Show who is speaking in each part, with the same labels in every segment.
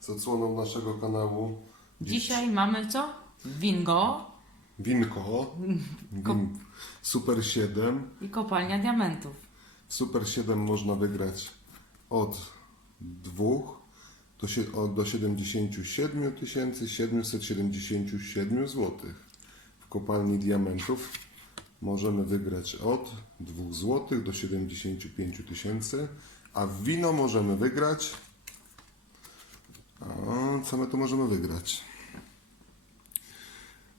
Speaker 1: z odsłoną naszego kanału.
Speaker 2: Dzisiaj mamy co? Bingo
Speaker 1: Winko. Win, Super 7.
Speaker 2: i kopalnia diamentów.
Speaker 1: W Super 7 można wygrać od 2 do, sie- o- do 77 777 zł. W kopalni diamentów możemy wygrać od 2 zł do 75 tysięcy, a w wino możemy wygrać. A, co my tu możemy wygrać?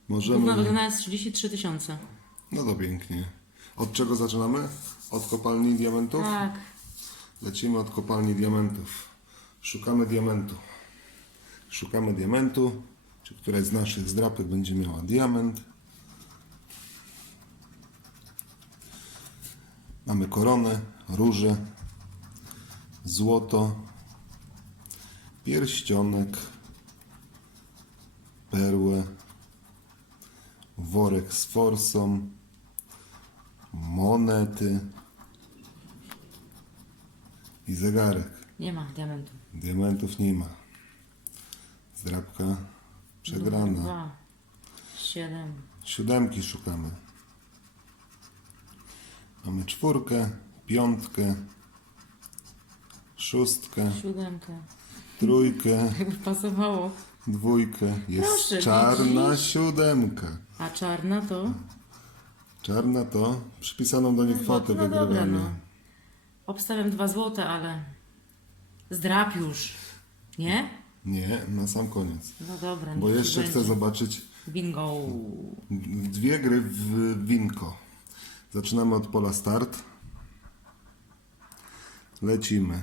Speaker 1: Możemy.
Speaker 2: wygrana jest 33 tysiące.
Speaker 1: No to pięknie. Od czego zaczynamy? Od kopalni diamentów?
Speaker 2: Tak.
Speaker 1: Lecimy od kopalni diamentów. Szukamy diamentu. Szukamy diamentu. Czy któraś z naszych zdrapek będzie miała diament? Mamy koronę, róże, złoto, pierścionek, perłę, worek z forsą, monety i zegarek.
Speaker 2: Nie ma diamentu.
Speaker 1: Diamentów nie ma. Zdrabka przegrana.
Speaker 2: Dwa, siedem.
Speaker 1: Siódemki szukamy. Mamy czwórkę, piątkę, szóstkę,
Speaker 2: Siódemkę.
Speaker 1: Trójkę,
Speaker 2: Jakby pasowało.
Speaker 1: dwójkę. Jest
Speaker 2: Proszę,
Speaker 1: czarna
Speaker 2: widzisz?
Speaker 1: siódemka.
Speaker 2: A czarna to?
Speaker 1: Czarna to przypisaną do niej kwotę
Speaker 2: no dobra,
Speaker 1: wygrywamy.
Speaker 2: no. Obstawiam dwa złote, ale zdrap już. Nie?
Speaker 1: Nie, na sam koniec.
Speaker 2: No dobra.
Speaker 1: Bo
Speaker 2: niech ci
Speaker 1: jeszcze chcę
Speaker 2: będzie.
Speaker 1: zobaczyć
Speaker 2: Bingo.
Speaker 1: Dwie gry w winko. Zaczynamy od pola start. Lecimy.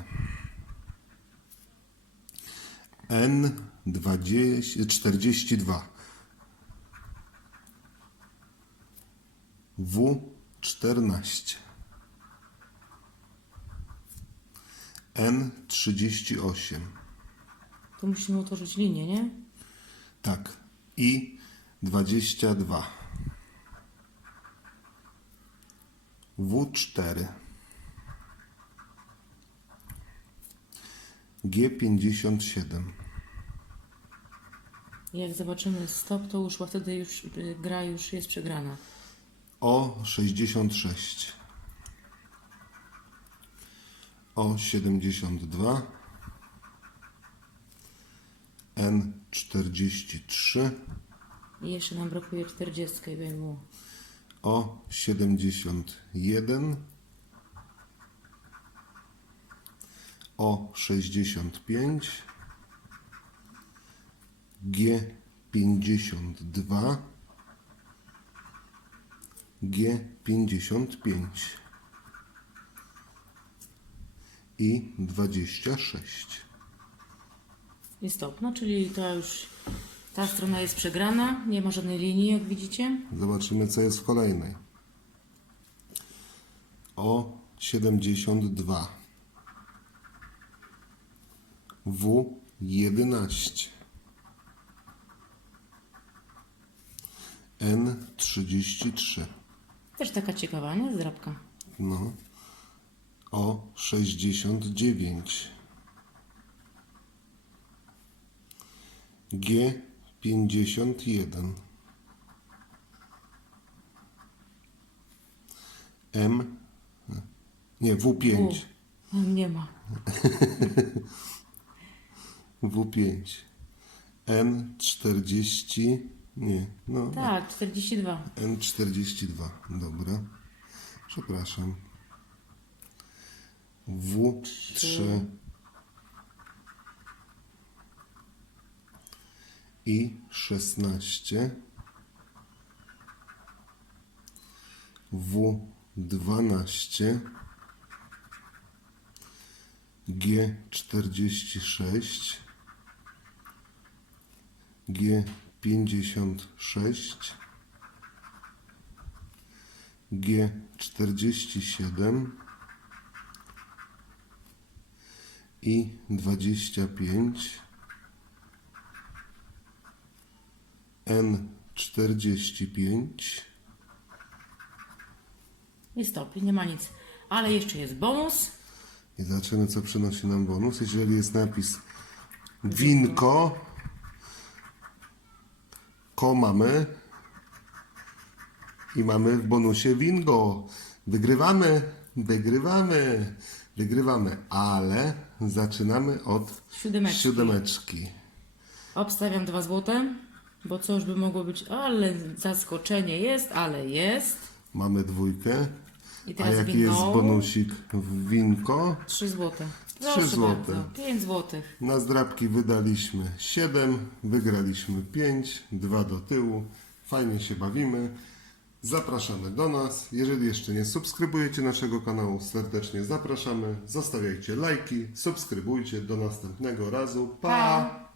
Speaker 1: N42. W14. N38.
Speaker 2: Tu musimy utworzyć linię, nie?
Speaker 1: Tak. I 22. W4. G57.
Speaker 2: Jak zobaczymy stop, to już, wtedy już y, gra już jest przegrana.
Speaker 1: O66. O72. N43.
Speaker 2: I jeszcze nam brakuje 40, by. O71.
Speaker 1: O 65, G 52, G 55 i 26.
Speaker 2: I stop. No czyli to już ta strona jest przegrana. Nie ma żadnej linii, jak widzicie.
Speaker 1: Zobaczymy, co jest w kolejnej. O 72. W 11. N 33.
Speaker 2: Też taka ciekawa, nie? Zdrabka.
Speaker 1: No. O 69. G 51. M. Nie, W5.
Speaker 2: U. Nie ma.
Speaker 1: W5. N40. Nie, no.
Speaker 2: Tak, 42.
Speaker 1: N42. Dobra. Przepraszam. W3. I 16. W12. G46. G56. G47 i 25 N45
Speaker 2: I stop. Nie ma nic. Ale jeszcze jest bonus.
Speaker 1: i zobaczymy co przynosi nam bonus. Jeżeli jest napis winko. Ko mamy. I mamy w bonusie wingo. Wygrywamy, wygrywamy, wygrywamy, ale zaczynamy od
Speaker 2: Siódemeczki.
Speaker 1: siódemeczki.
Speaker 2: Obstawiam 2 złote, bo co już by mogło być, ale zaskoczenie jest, ale jest.
Speaker 1: Mamy dwójkę.
Speaker 2: I
Speaker 1: A
Speaker 2: teraz
Speaker 1: jaki
Speaker 2: winno.
Speaker 1: jest bonusik w winko?
Speaker 2: 3 złote.
Speaker 1: Trzy
Speaker 2: Proszę
Speaker 1: złote.
Speaker 2: bardzo, 5 złotych.
Speaker 1: Na zdrabki wydaliśmy 7, wygraliśmy 5, 2 do tyłu. Fajnie się bawimy. Zapraszamy do nas. Jeżeli jeszcze nie subskrybujecie naszego kanału, serdecznie zapraszamy. Zostawiajcie lajki, subskrybujcie. Do następnego razu. pa.
Speaker 2: Pa!